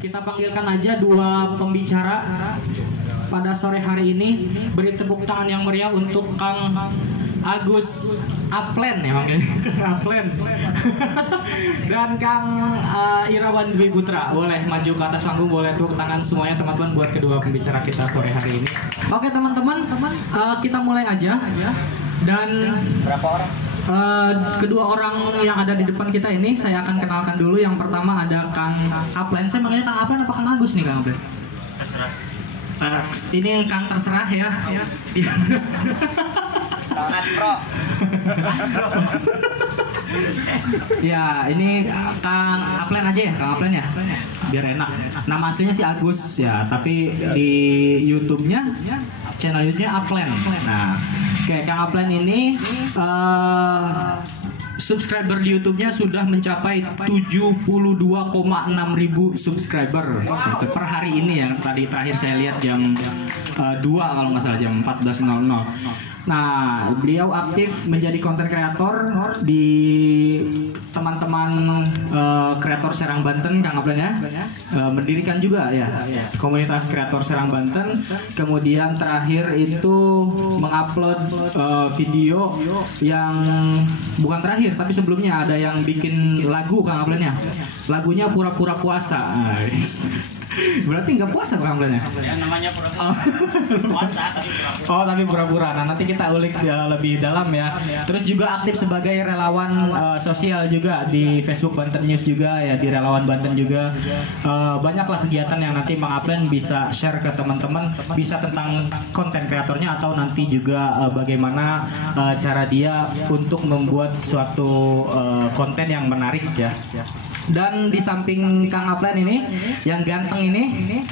Kita panggilkan aja dua pembicara pada sore hari ini. Beri tepuk tangan yang meriah untuk Kang Agus Aplen ya manggilnya. Aplen. Dan Kang Irawan Dwi Putra. Boleh maju ke atas panggung, boleh tepuk tangan semuanya teman-teman buat kedua pembicara kita sore hari ini. Oke teman-teman, kita mulai aja. Dan berapa orang? Kedua orang yang ada di depan kita ini saya akan kenalkan dulu. Yang pertama ada Kang Aplen. Saya manggilnya Kang Aplen apa Kang Agus nih Kang Aplen? Terserah. Ini Kang terserah ya. Kang Aspro. Ya, ini Kang Aplen aja ya, Kang Aplen ya, biar enak. Nama aslinya si Agus ya, tapi di YouTube-nya, channel YouTube-nya Aplen. Nah, kayak Kang Aplen ini subscriber di YouTube-nya sudah mencapai 72,6 ribu subscriber gitu, per hari ini ya. Tadi terakhir saya lihat jam 2 kalau nggak salah, jam 14.00. Nah, beliau aktif menjadi konten kreator di teman-teman kreator Serang Banten, Kang Aplen ya. Mendirikan juga ya komunitas kreator Serang Banten. Kemudian terakhir itu mengupload video yang bukan terakhir tapi sebelumnya ada yang bikin lagu Kang Aplen ya. Lagunya pura-pura puasa. Berarti nggak puasa Kang Aplen ya? Ya namanya pura-pura. Puasa tapi pura-pura. Oh, tapi pura-pura. Nah, nanti kita ulik lebih dalam ya. Terus juga aktif sebagai relawan sosial juga di Facebook Banten News juga ya, di relawan Banten juga. Banyaklah kegiatan yang nanti Mang Aplen bisa share ke teman-teman, bisa tentang konten kreatornya atau nanti juga bagaimana cara dia untuk membuat suatu konten yang menarik ya. Dan di samping Kang Aplen ini yang ganteng ini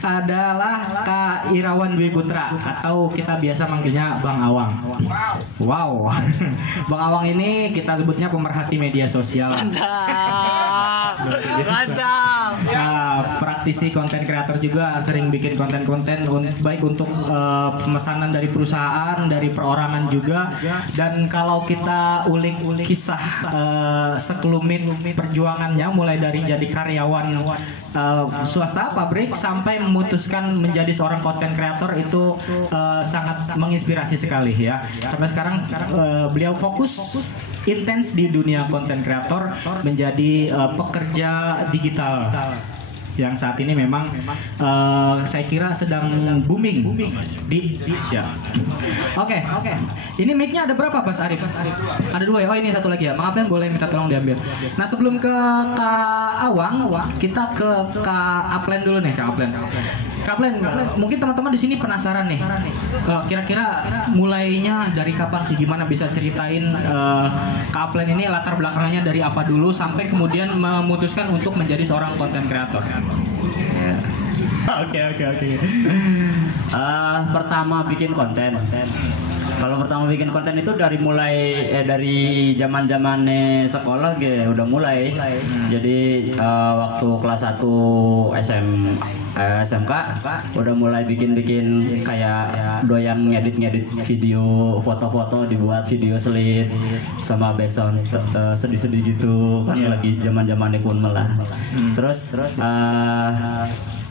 adalah Kak Irawan Dwi Putra atau kita biasa manggilnya Bang Awang. Wow. Bang Awang ini kita sebutnya pemerhati media sosial. Mantap. Praktisi konten kreator juga, sering bikin konten-konten baik untuk pemesanan dari perusahaan, dari perorangan juga. Dan kalau kita ulik kisah sekelumit perjuangannya mulai dari jadi karyawan swasta pabrik sampai memutuskan menjadi seorang konten kreator itu sangat menginspirasi sekali ya. Sampai sekarang beliau fokus intens di dunia konten kreator menjadi pekerja digital yang saat ini memang saya kira sedang booming di Indonesia. Oke. Ini mic-nya ada berapa Mas Arif? Ada 2 ya. Oh, ini satu lagi ya. Maaf ya, boleh minta tolong diambil. Nah, sebelum ke Kak Awang, kita ke Kak Aplen dulu nih, Kak Aplen. Kak Aplen, mungkin teman-teman di sini penasaran nih. Kira-kira mulainya dari kapan sih, gimana bisa ceritain Kak Aplen ini latar belakangnya dari apa dulu sampai kemudian memutuskan untuk menjadi seorang konten kreator? Oke. Pertama bikin konten. Kalau pertama bikin konten itu dari dari zaman sekolah udah mulai. Jadi waktu kelas 1 SMK udah mulai bikin kayak doyan ngedit video, foto-foto, dibuat video slide sama background sedih-sedih gitu kan, lagi zaman-zamannya Kunmel lah. Terus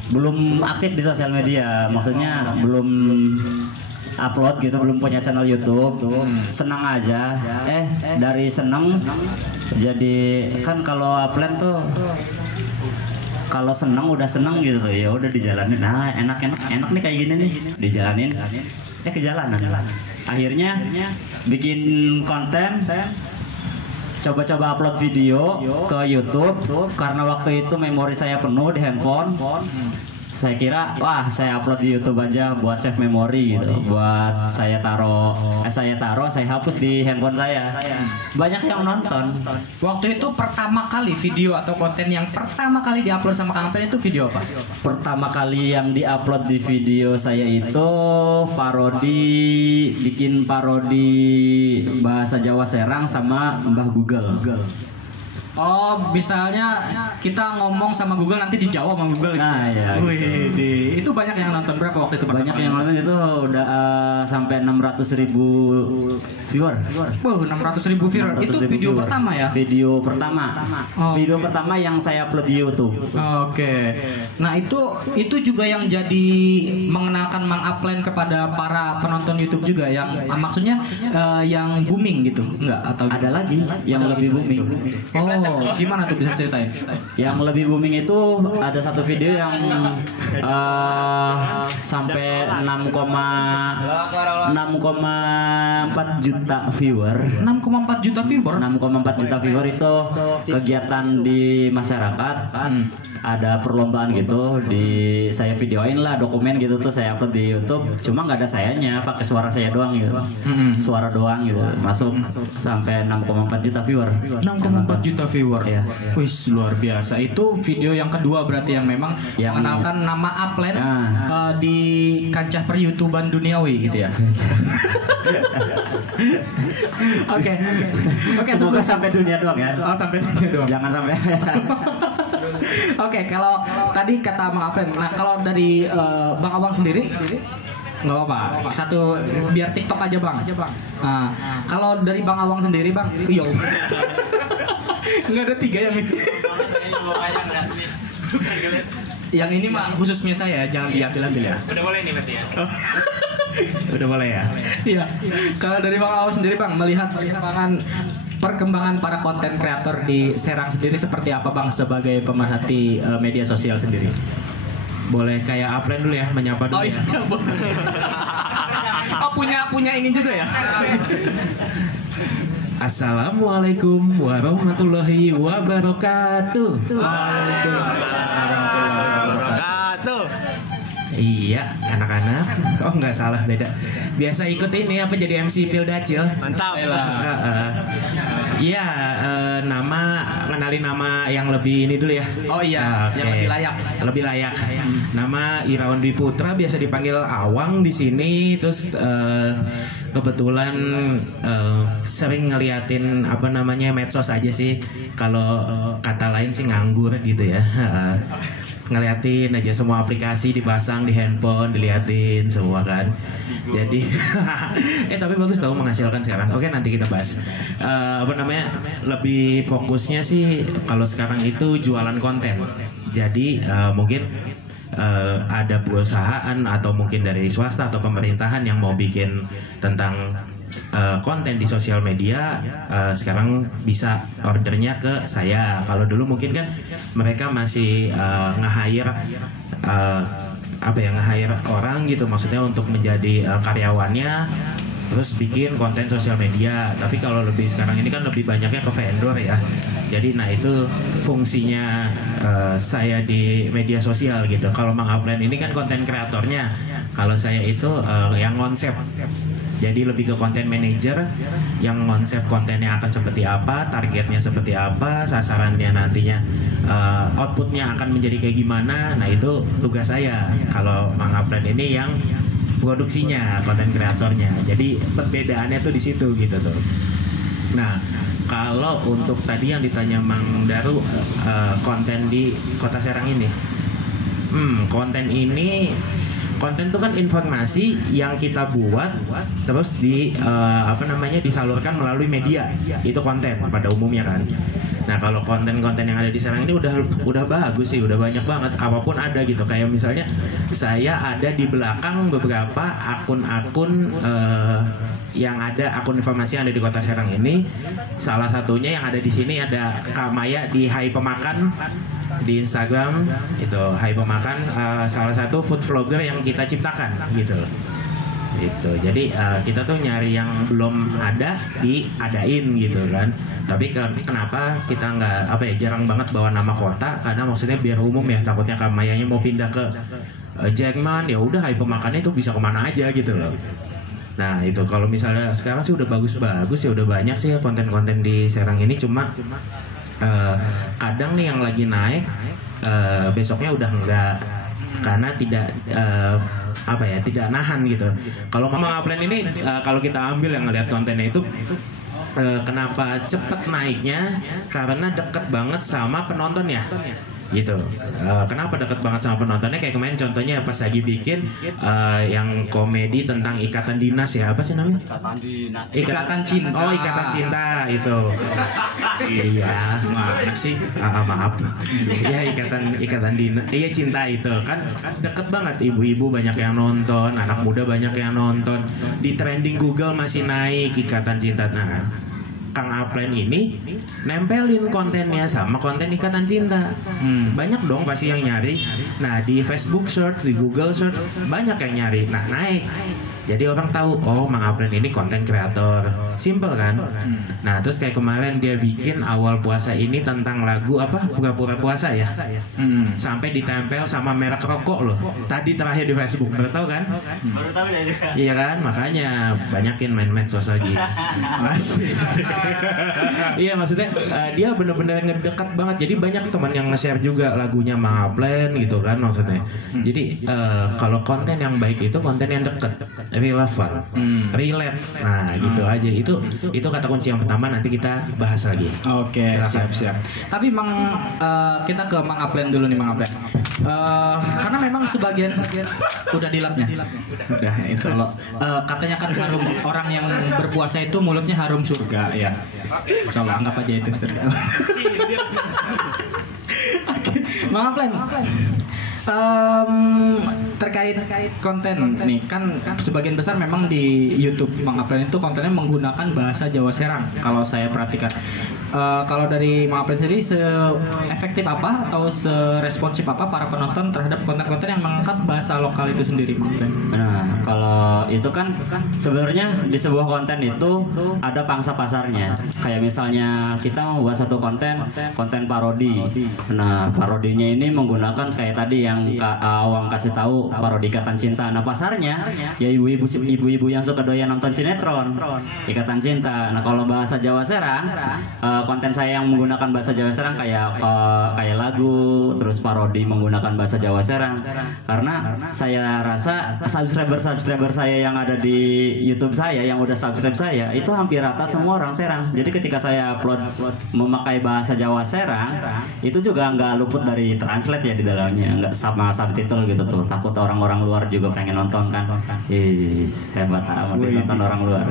belum aktif di sosial media, maksudnya belum upload gitu, belum punya channel YouTube. Senang aja, dari seneng jadi kan kalau Aplen tuh kalau udah seneng gitu ya udah dijalanin. Nah, enak nih kayak gini nih, dijalanin kejalanan. Akhirnya bikin konten, coba-coba upload video ke YouTube karena waktu itu memori saya penuh di handphone. Saya kira saya upload di YouTube aja buat save memori gitu, buat saya hapus di handphone saya. Banyak yang nonton. Waktu itu pertama kali video atau konten yang pertama kali diupload sama Kang Aplen itu video apa? Pertama kali yang diupload di video saya itu bikin parodi bahasa Jawa Serang sama Mbah Google. Oh, misalnya kita ngomong sama Google nanti dijawab sama Google. Nah, ya. Wih, itu banyak yang nonton berapa waktu itu? Banyak yang nonton itu udah sampai 600.000 viewer. Wah, 600.000 viewer. Itu 600.000 video viewer. pertama ya? Video pertama. Oh, Video pertama yang saya upload di YouTube. Oke. Nah, itu juga yang jadi mengenalkan Mang Aplen kepada para penonton YouTube juga yang maksudnya yang booming gitu. Enggak atau Ada lagi yang lebih booming. Oh, gimana tuh bisa ceritain? Yang lebih booming itu ada satu video yang sampai 6,4 juta viewer. 6,4 juta viewer. 6,4 juta viewer itu kegiatan di masyarakat. Ada perlombaan gitu, saya videoin lah, dokumen gitu tuh saya upload di YouTube. Cuma nggak ada sayanya, pakai suara saya doang gitu. Suara doang gitu. Masuk sampai 6,4 juta viewer. 6,4 juta viewer. Iya. Wis, luar biasa. Itu video yang kedua berarti yang memang mengenalkan nama Aplen di kancah per-YouTuban duniawi gitu ya. Oke. Semoga sampai dunia doang ya. Oh, sampai dunia doang. Jangan sampai. Oke, kalau tadi kata Mang Aplen, nah kalau dari Bang Abang sendiri nggak apa-apa, satu biar TikTok aja Bang. Nah, kalau dari Bang Abang sendiri Bang, yo, nggak ada 3 yang ini. Yang ini mah khususnya saya, jangan diambil ya. Udah boleh nih berarti ya. Udah boleh ya. Iya. Kalau dari Bang Abang sendiri Bang, melihat perkembangan para konten kreator di Serang sendiri seperti apa Bang sebagai pemerhati media sosial sendiri? Boleh kayak Aplen dulu ya, menyapa dulu. Oh iya, boleh. Oh punya ini juga ya. Assalamualaikum warahmatullahi wabarakatuh. Iya, anak-anak. Oh nggak salah, beda. Biasa ikut ini apa jadi MC Pildacil. Mantap. Iya, kenalin nama yang lebih ini dulu ya. Oh iya, yang lebih layak. Lebih layak. Nama Irawan Dwi Putra, biasa dipanggil Awang di sini. Terus kebetulan sering ngeliatin apa namanya medsos aja sih. Kalau kata lain sih nganggur gitu ya. Ngeliatin aja semua aplikasi dipasang di handphone, diliatin semua kan. Jadi tapi bagus tau menghasilkan sekarang. Oke, nanti kita bahas. Apa namanya, lebih fokusnya sih kalau sekarang itu jualan konten. Jadi mungkin ada perusahaan atau mungkin dari swasta atau pemerintahan yang mau bikin tentang konten di sosial media, sekarang bisa ordernya ke saya. Kalau dulu mungkin kan mereka masih nge-hire nge-hire orang gitu, maksudnya untuk menjadi karyawannya terus bikin konten sosial media. Tapi kalau lebih sekarang ini kan lebih banyaknya ke vendor ya. Jadi nah itu fungsinya saya di media sosial gitu. Kalau Mang Aplen ini kan konten kreatornya, kalau saya itu yang konsep. Jadi lebih ke konten manager yang konsep kontennya akan seperti apa, targetnya seperti apa, sasarannya nantinya outputnya akan menjadi kayak gimana. Nah itu tugas saya. Kalau Mang Aplen ini yang produksinya, konten kreatornya. Jadi perbedaannya tuh di situ gitu tuh. Nah kalau untuk tadi yang ditanya Mang Daru, konten di Kota Serang ini, konten itu kan informasi yang kita buat terus disalurkan melalui media, itu konten pada umumnya kan. Nah kalau konten-konten yang ada di Serang ini udah bagus sih, udah banyak banget, apapun ada gitu. Kayak misalnya saya ada di belakang beberapa akun-akun yang ada, akun informasi yang ada di Kota Serang ini. Salah satunya yang ada di sini ada Kak Maya di Hai Pemakan di Instagram, itu Hai Pemakan, salah satu food vlogger yang kita ciptakan gitu. Gitu. Jadi kita tuh nyari yang belum ada diadain gitu kan. Tapi kenapa kita nggak jarang banget bawa nama kota, karena maksudnya biar umum ya, takutnya Kak Mayanya mau pindah ke Jerman, ya udah Hai Pemakannya itu bisa kemana aja gitu loh. Nah itu kalau misalnya sekarang sih udah bagus ya, udah banyak sih ya konten-konten di Serang ini. Cuma kadang nih yang lagi naik besoknya udah enggak, karena tidak tidak nahan gitu. Kalau Mang Aplen ini kalau kita ambil yang ngelihat kontennya itu kenapa cepet naiknya? Karena deket banget sama penontonnya gitu. Kenapa deket banget sama penontonnya? Kayak kemarin contohnya pas lagi bikin yang komedi tentang ikatan dinas ya, apa sih namanya? Ikatan Cinta. Oh, Ikatan Cinta itu. Iya, mana sih? Maaf. Ya, ikatan dinas. Iya, cinta itu kan deket banget. Ibu-ibu banyak yang nonton, anak muda banyak yang nonton. Di trending Google masih naik Ikatan Cinta. Nah, Kang Aplen ini nempelin kontennya sama konten Ikatan Cinta. Banyak dong pasti yang nyari. Nah, di Facebook search, di Google search, banyak yang nyari. Nah, naik. Jadi orang tahu, oh Mang Aplen ini konten kreator. Simple kan? Nah, terus kayak kemarin dia bikin awal puasa ini tentang lagu apa? Pura-pura puasa ya. Sampai ditempel sama merek rokok loh. Tadi terakhir di Facebook, baru tahu kan? Baru tahu ya juga. Iya kan? Makanya banyakin main medsos lagi. Masih. Iya, maksudnya dia bener-bener ngedekat banget. Jadi banyak teman yang nge-share juga lagunya Mang Aplen gitu kan maksudnya. Jadi kalau konten yang baik itu konten yang deket, relevan, relate. Nah, gitu aja. Itu kata kunci yang pertama, nanti kita bahas lagi. Oke, siap. Tapi kita ke Mang Aplen dulu nih, Mang Aplen. Karena memang sebagian udah dilapnya. Udah, insya Allah. Katanya kan harum, orang yang berpuasa itu mulutnya harum surga ya. Insya Allah, anggap aja itu surga. Oke, Mang Aplen. Terkait konten nih kan sebagian besar memang di YouTube Mang Aplen itu kontennya menggunakan bahasa Jawa Serang kalau saya perhatikan. Kalau dari Mang Aplen sendiri se-efektif apa atau se-responsif apa para penonton terhadap konten-konten yang mengangkat bahasa lokal itu sendiri, Mang Aplen? Nah, kalau itu kan sebenarnya di sebuah konten itu ada pangsa pasarnya. Kayak misalnya kita membuat satu konten parodi. Nah, parodinya ini menggunakan kayak tadi yang Awang kasih tahu parodi Ikatan Cinta. Nah, pasarnya ya ibu-ibu yang suka doyan nonton sinetron Ikatan Cinta. Nah, kalau bahasa Jawa Serang, konten saya yang menggunakan bahasa Jawa Serang kayak lagu, terus parodi menggunakan bahasa Jawa Serang. Karena saya rasa subscriber saya yang ada di YouTube saya, yang udah subscribe saya, itu hampir rata semua orang Serang. Jadi ketika saya upload memakai bahasa Jawa Serang, itu juga nggak luput dari translate ya di dalamnya, nggak sama subtitle gitu tuh. Takut orang-orang luar juga pengen nonton kan. Ih, hebat amat nonton orang luar.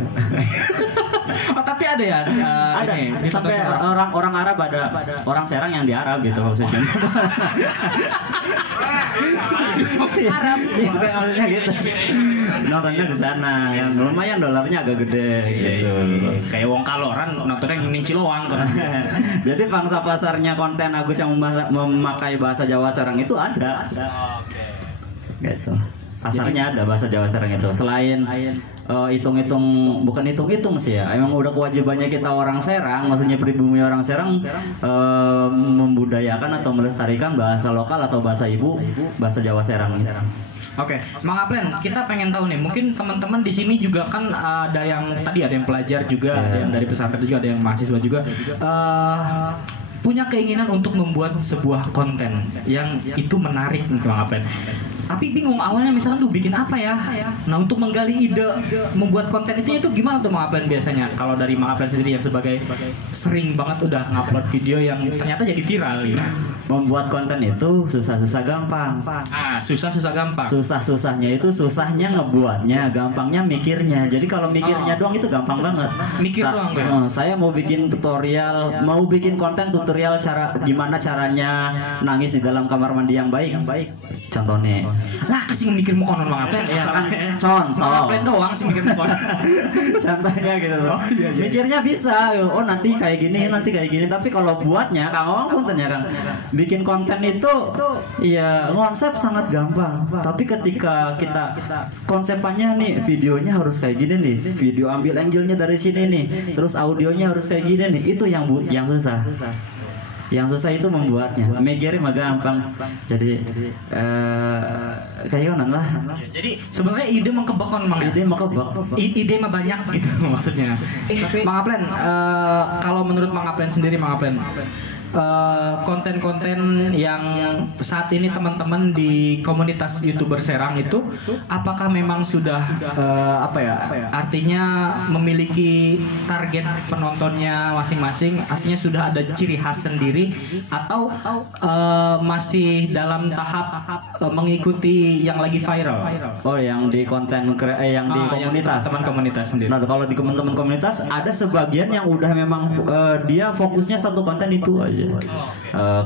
Oh, tapi ada ya? Ada ini, sampai orang Arab, ada orang Serang yang di Arab gitu maksudnya. Arab maksudnya gitu. Nontonnya di sana, yang lumayan dolarnya agak gede gitu. Kayak wong kaloran nontonnya yang Cilowang kan. Jadi pangsa pasarnya konten Agus yang memakai bahasa Jawa Serang itu ada. Gitu. Pasarnya ada bahasa Jawa Serang itu. Selain bukan hitung sih ya. Emang udah kewajibannya kita orang Serang, maksudnya pribumi orang Serang membudayakan atau melestarikan bahasa lokal atau bahasa ibu, bahasa Jawa Serang. Oke, Mang Aplen, kita pengen tahu nih, mungkin teman-teman di sini juga kan ada yang tadi ada yang pelajar juga, ada yang dari pesantren juga, ada yang mahasiswa juga. Punya keinginan untuk membuat sebuah konten yang itu menarik untuk Mang Aplen. Tapi bingung awalnya misalnya bikin apa ya. Nah, untuk menggali ide membuat konten itu gimana tuh Mang Aplen biasanya? Kalau dari Mang Aplen sendiri yang sebagai sering banget udah ngupload video yang ternyata jadi viral gitu. Membuat konten itu susah-susah gampang. Susah-susah gampang. Susah-susahnya itu susahnya ngebuatnya, gampangnya mikirnya. Jadi kalau mikirnya doang itu gampang banget. Mikir doang ya? Saya mau bikin tutorial, mau bikin konten tutorial gimana caranya nangis di dalam kamar mandi yang baik. Contohnya lah kasih mikir mau konon Mang Aplen ya kan contoh Mang Aplen doang sih mikir mau konon. Contohnya gitu loh. Iya. Mikirnya bisa, oh nanti kayak gini, tapi kalau buatnya Kang Awang punten ya Kang, bikin konten itu ya konsep sangat gampang, tapi ketika kita konsepannya nih, videonya harus kayak gini nih, video ambil angle-nya dari sini nih, terus audionya harus kayak gini nih, itu yang susah. Yang susah itu membuatnya, mikirnya mah gampang. Jadi kayak gimana lah. Jadi sebenarnya ide mengkebak Mang. Ide mah banyak gitu maksudnya. Mang Aplen, kalau menurut Mang Aplen sendiri, Mang Aplen, konten-konten yang saat ini teman-teman di komunitas YouTuber Serang itu apakah memang sudah artinya memiliki target penontonnya masing-masing, artinya sudah ada ciri khas sendiri atau masih dalam tahap mengikuti yang lagi viral? Oh, yang di konten yang di komunitas. Teman komunitas sendiri. Nah, kalau di teman komunitas ada sebagian yang udah memang dia fokusnya satu konten itu aja.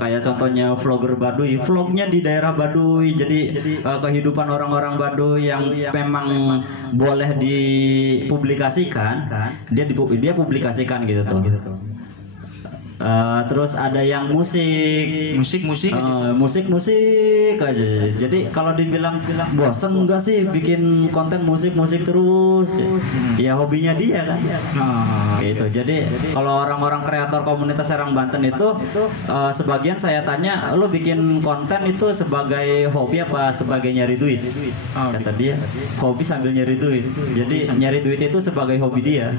Kayak contohnya vlogger Baduy, vlognya di daerah Baduy, jadi kehidupan orang-orang Baduy yang memang boleh dipublikasikan, dia publikasikan gitu tuh. Terus ada yang musik aja. Jadi kalau dibilang bosan enggak sih bikin konten musik terus, ya hobinya dia kan. Gitu. Jadi kalau orang-orang kreator komunitas Serang Banten itu sebagian saya tanya, lo bikin konten itu sebagai hobi apa sebagai nyari duit? Kata dia, hobi sambil nyari duit. Jadi nyari duit itu sebagai hobi dia.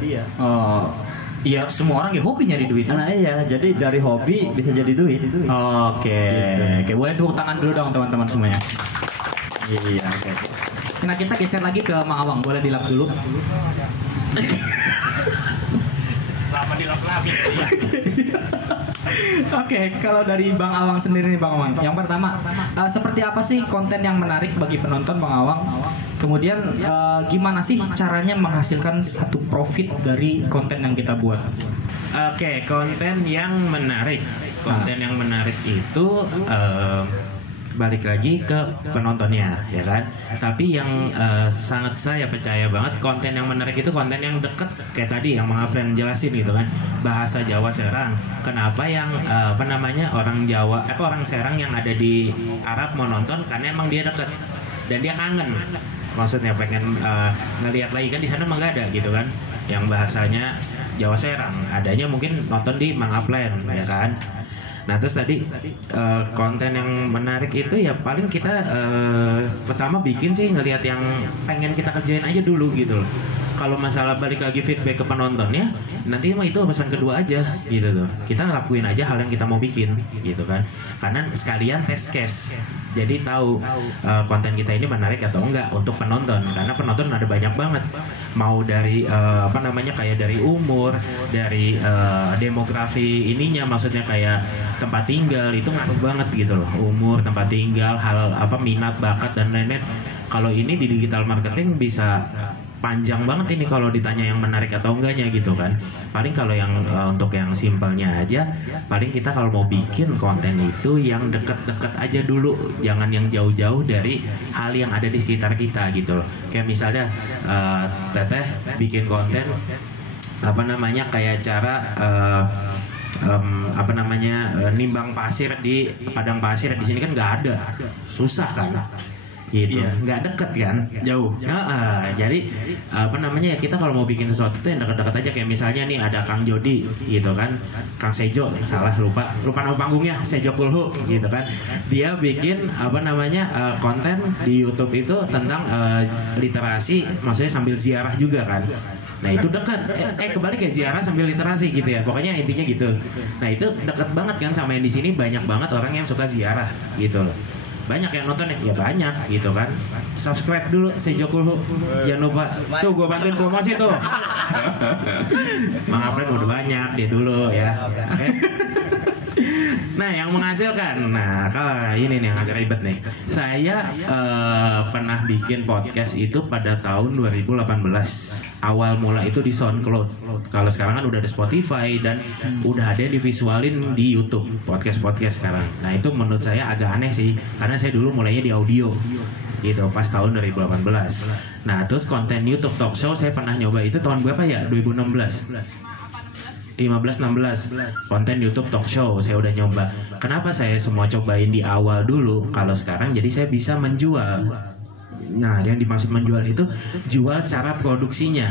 Iya, semua orang ya hobi nyari duit. Nah iya, jadi dari hobi bisa jadi duit. Oke. Boleh tepuk tangan dulu dong teman-teman semuanya. Iya, oke. Nah, kita geser lagi ke Mang Awang, boleh dilap dulu. Lama dilap-lapin. Oke, kalau dari Bang Awang sendiri nih Bang Awang. Yang pertama, seperti apa sih konten yang menarik bagi penonton Bang Awang? Kemudian gimana sih caranya menghasilkan satu profit dari konten yang kita buat? Oke, konten yang menarik. Konten yang menarik itu balik lagi ke penontonnya, ya kan? Tapi yang sangat saya percaya banget, konten yang menarik itu konten yang deket, kayak tadi yang Mang Apren jelasin gitu kan, bahasa Jawa Serang. Kenapa yang orang Jawa, orang Serang yang ada di Arab mau nonton? Karena emang dia deket dan dia kangen. Maksudnya pengen ngelihat lagi kan di sana emang gak ada gitu kan, yang bahasanya Jawa Serang. Adanya mungkin nonton di Mang Apren, ya kan? Nah terus tadi konten yang menarik itu ya paling kita pertama bikin sih ngelihat yang pengen kita kerjain aja dulu gitu loh. Kalau masalah balik lagi feedback ke penontonnya, nanti mah itu pesan kedua aja gitu tuh. Kita lakuin aja hal yang kita mau bikin gitu kan. Karena sekalian test case. Jadi tahu konten kita ini menarik atau enggak untuk penonton. Karena penonton ada banyak banget. Mau dari kayak dari umur, dari demografi ininya, maksudnya kayak tempat tinggal itu ngaruh banget gitu loh. Umur, tempat tinggal, hal minat, bakat dan lain-lain. Kalau ini di digital marketing bisa panjang banget ini kalau ditanya yang menarik atau enggaknya gitu kan. Paling kalau yang untuk yang simpelnya aja, paling kita kalau mau bikin konten itu yang deket-deket aja dulu, jangan yang jauh-jauh dari hal yang ada di sekitar kita gitu loh. Kayak misalnya Teteh bikin konten kayak cara nimbang pasir di padang pasir, di sini kan nggak ada, susah kan gitu, nggak deket kan, jauh. Jadi ya kita kalau mau bikin sesuatu itu yang deket-deket aja, kayak misalnya nih ada Kang Jody gitu kan, Kang Sejo, lupa nama panggungnya, Sejo Kulhu gitu kan, dia bikin konten di YouTube itu tentang literasi, maksudnya sambil ziarah juga kan. Nah itu dekat, kebalik ya, ziarah sambil literasi gitu ya, pokoknya intinya gitu. Nah itu dekat banget kan sama yang di sini, banyak banget orang yang suka ziarah gitu loh. Banyak yang nonton ya banyak gitu kan. Subscribe dulu Sejo Kulhu, jangan lupa. Tuh gue bantuin promosi tuh. Mang Apren udah banyak dia dulu ya. Nah yang menghasilkan, kalau ini nih yang agak ribet nih. Saya pernah bikin podcast itu pada tahun 2018. Awal mula itu di SoundCloud. Kalau sekarang kan udah ada Spotify dan udah ada yang divisualin di YouTube podcast sekarang. Nah itu menurut saya agak aneh sih, karena saya dulu mulainya di audio gitu pas tahun 2018. Nah terus konten YouTube talk show saya pernah nyoba itu tahun berapa ya? 2016. 15-16 konten YouTube talk show saya udah nyoba. Kenapa saya semua cobain di awal dulu? Kalau sekarang jadi saya bisa menjual. Nah yang dimaksud menjual itu jual cara produksinya,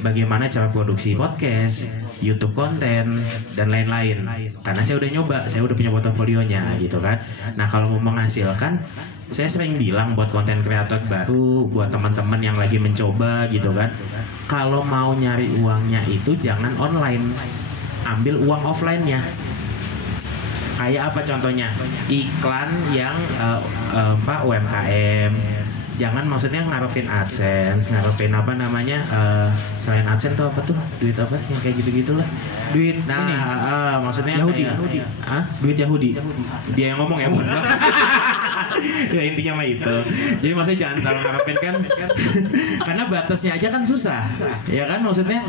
bagaimana cara produksi podcast, YouTube konten dan lain-lain. Karena saya udah nyoba, saya udah punya portofolionya gitu kan. Nah kalau mau menghasilkan, saya sering bilang buat konten kreator baru, buat teman-teman yang lagi mencoba gitu kan, kalau mau nyari uangnya itu jangan online, ambil uang offline-nya. Kayak apa contohnya? Iklan yang Pak UMKM. Jangan maksudnya ngarepin AdSense, ngarepin apa namanya selain AdSense tuh apa tuh? Duit apa yang kayak gitu-gitulah. Duit Nah, ini maksudnya Yahudi. kayak, Hah? duit Yahudi. Dia yang ngomong ya bukan? Ya intinya mah itu. Jadi maksudnya jangan terlalu ngarepin kan, karena batasnya aja kan susah, ya kan maksudnya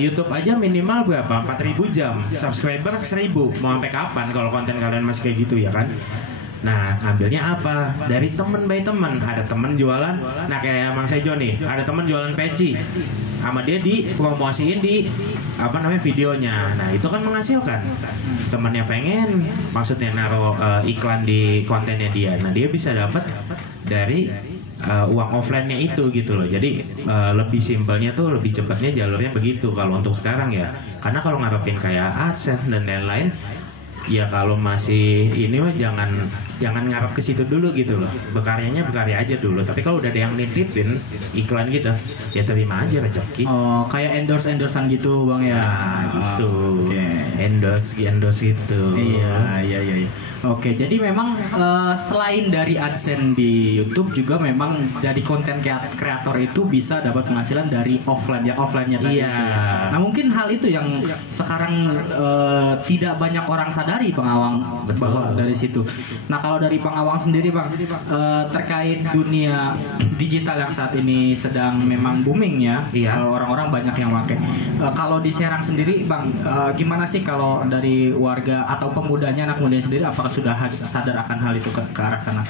YouTube aja minimal berapa? 4.000 jam, subscriber 1.000, mau sampai kapan kalau konten kalian masih kayak gitu ya kan? Nah, ngambilnya apa? Dari temen by temen. Ada temen jualan, nah kayak Mang Sejo nih, ada temen jualan peci, sama dia dipromosiin di apa namanya videonya. Nah, itu kan menghasilkan. Temennya pengen, maksudnya naruh iklan di kontennya dia. Nah, dia bisa dapat dari uang offline-nya itu gitu loh. Jadi lebih simpelnya tuh, lebih cepatnya jalurnya begitu kalau untuk sekarang ya. Karena kalau ngarepin kayak AdSense dan lain-lain, ya kalau masih ini mah jangan ngarep ke situ dulu gitu loh. Berkaryanya berkarya aja dulu. Tapi kalau udah ada yang nitipin iklan gitu, ya terima aja rezeki. Oh, kayak endorse-endorsean gitu Bang ya. Nah, gitu. Oke. Endorse itu. Iya. Oke, jadi memang selain dari AdSense di YouTube juga memang dari konten kreator itu bisa dapat penghasilan dari offline-nya tadi. Iya. Itu ya. Nah, mungkin hal itu yang sekarang tidak banyak orang sadari Bang Awang bahwa dari situ. Nah, kalau dari Bang Awang sendiri Bang, terkait dunia digital yang saat ini sedang memang booming ya. Iya. Orang-orang banyak yang pakai. Kalau di Serang sendiri Bang, gimana sih kalau dari warga atau pemudanya, anak mudanya sendiri, apakah sudah sadar akan hal itu ke arah sana?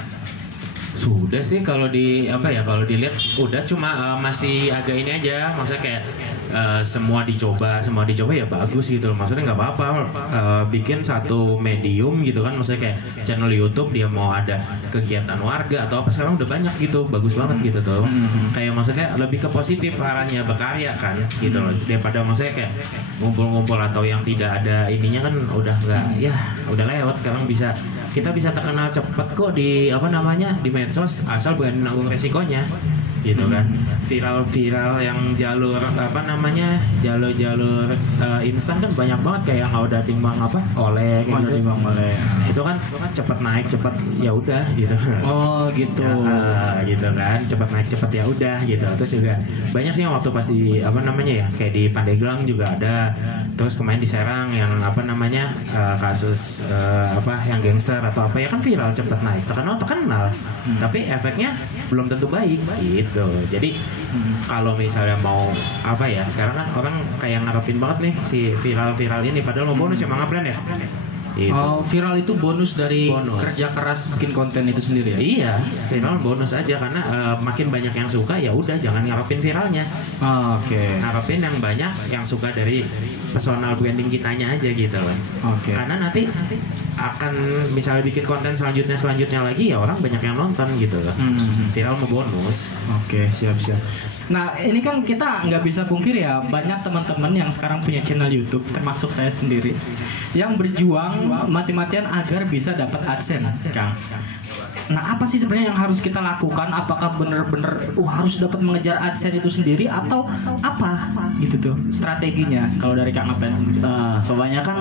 Sudah sih kalau kalau dilihat udah, cuma masih agak ini aja, maksudnya kayak semua dicoba ya bagus gitu loh. Maksudnya nggak apa-apa bikin satu medium gitu kan, maksudnya kayak channel YouTube dia mau ada kegiatan warga atau apa, sekarang udah banyak gitu, bagus banget gitu tuh. Kayak maksudnya lebih ke positif arahnya, berkarya kan gitu loh, daripada maksudnya kayak ngumpul-ngumpul atau yang tidak ada ininya kan udah nggak, ya udah lewat. Sekarang kita bisa terkenal cepet kok di di medsos, asal bukan nanggung resikonya gitu kan. Viral yang jalur jalur instan kan banyak banget, kayak yang udah timbang oleh kayak gitu. Timbang oleh. Itu kan cepet naik cepet ya udah gitu. Oh gitu. Ya, gitu kan, cepet naik cepet ya udah gitu. Terus juga banyak sih yang waktu pas di kayak di Pandeglang juga ada. Terus kemarin di Serang yang kasus yang gangster atau apa ya kan, viral cepet naik, terkenal tapi efeknya belum tentu baik gitu. Jadi kalau misalnya mau sekarang kan orang kayak ngarepin banget nih si viral ini, padahal mau bonus ya Mang Aplen ya. Gitu. Oh, viral itu bonus dari Bonus. kerja keras bikin konten itu sendiri ya? Iya, viral bonus aja, karena makin banyak yang suka ya udah, jangan ngarepin viralnya. Oke. Ngarepin yang banyak yang suka dari personal branding kitanya aja gitu loh. Oke. Karena nanti akan misalnya bikin konten selanjutnya lagi ya orang banyak yang nonton gitu loh. Viral mau bonus. Oke, siap. Nah, ini kan kita nggak bisa pungkir ya, banyak teman-teman yang sekarang punya channel YouTube, termasuk saya sendiri, yang berjuang mati-matian agar bisa dapat AdSense, Kang. Nah, apa sih sebenarnya yang harus kita lakukan? Apakah benar-benar harus dapat mengejar AdSense itu sendiri, atau apa gitu tuh strateginya kalau dari Kang Aplen? Kebanyakan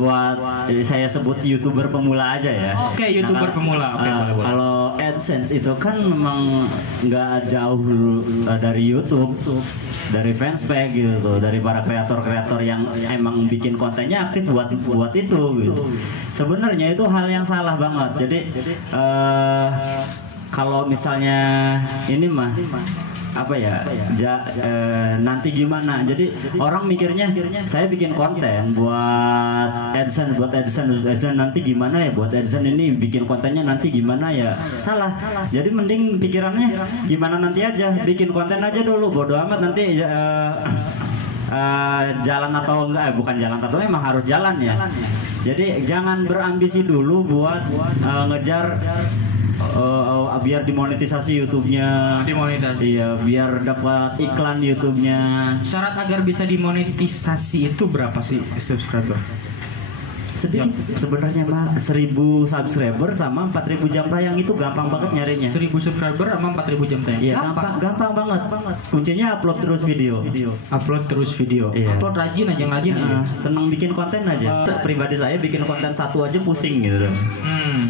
buat saya sebut YouTuber pemula aja ya. Oke, YouTuber pemula. Oke, boleh. Kalau AdSense itu kan memang nggak jauh dari YouTube, dari fanspage gitu, dari para kreator-kreator yang emang bikin kontennya aktif buat itu gitu. Sebenarnya itu hal yang salah banget. Jadi kalau misalnya ini mah nanti gimana? Jadi orang mikirnya saya bikin konten buat AdSense nanti gimana ya, buat AdSense ini bikin kontennya nanti gimana ya. Salah. Jadi mending pikirannya gimana nanti aja, bikin konten aja dulu, bodo amat nanti jalan atau enggak, bukan jalan atau memang harus jalan ya. Jadi jangan berambisi dulu buat ngejar biar dimonetisasi YouTube-nya. Iya, biar dapat iklan YouTube-nya. Syarat agar bisa dimonetisasi itu berapa sih subscriber? sedikit sebenarnya mah 1000 subscriber sama 4000 jam tayang itu gampang banget nyarinya. 1000 subscriber sama 4000 jam tayang. Iya, gampang banget. Kuncinya upload terus video. Upload terus video. Iya. Upload rajin aja. Seneng bikin konten aja. Pribadi saya bikin konten satu aja pusing gitu.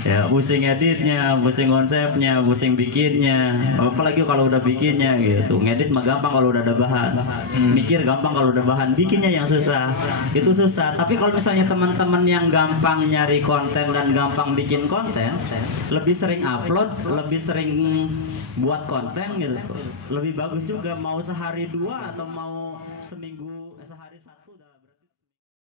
Ya, pusing editnya, pusing konsepnya, pusing bikinnya. Apalagi kalau udah bikinnya gitu. Ngedit mah gampang kalau udah ada bahan. Mikir gampang kalau udah bahan. Bikinnya yang susah. Itu susah. Tapi kalau misalnya teman-teman yang gampang nyari konten dan gampang bikin konten, lebih sering upload, lebih sering buat konten gitu. Lebih bagus juga mau sehari 2 atau mau seminggu